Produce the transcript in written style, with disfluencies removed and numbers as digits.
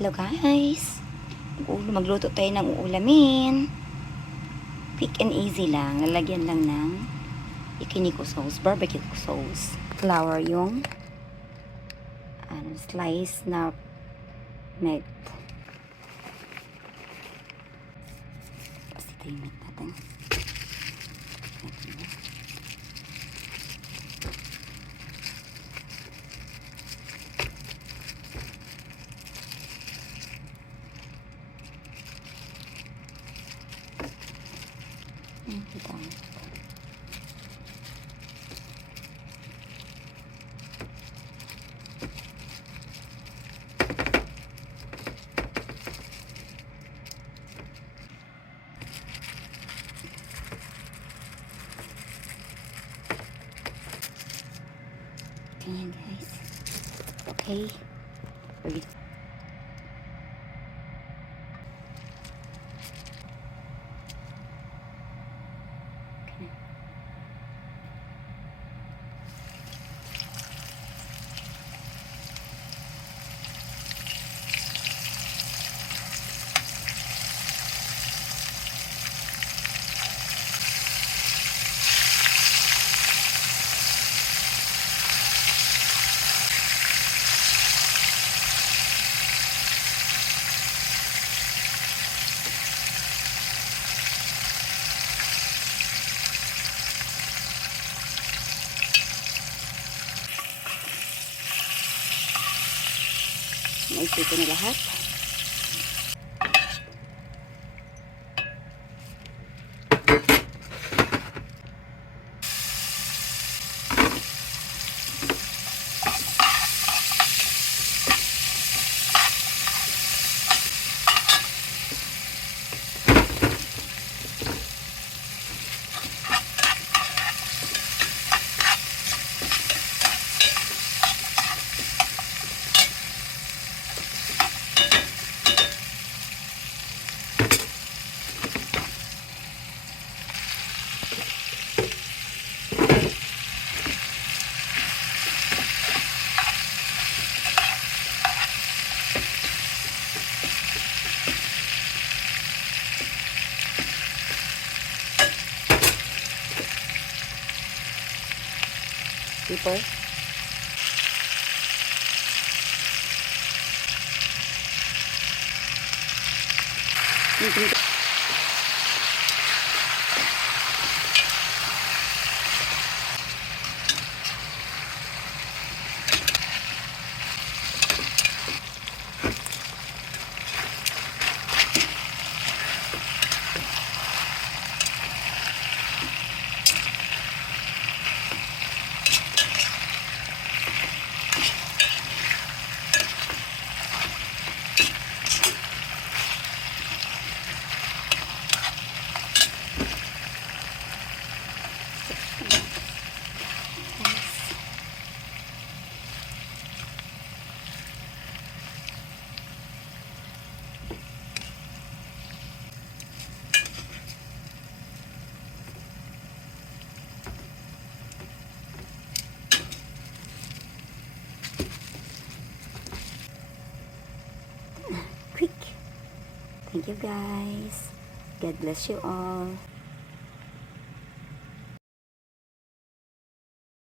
Hello guys! Magluto tayo ng uulamin. Quick and easy lang. Lalagyan lang ng yakiniku sauce, barbecue sauce. Flour yung slice na meat. Tapos ito yung meat natin. Ito. Ganyan guys. Okay. Ready. Naisip ko na lahat. Pepper. Quick. Thank you guys. God bless you all.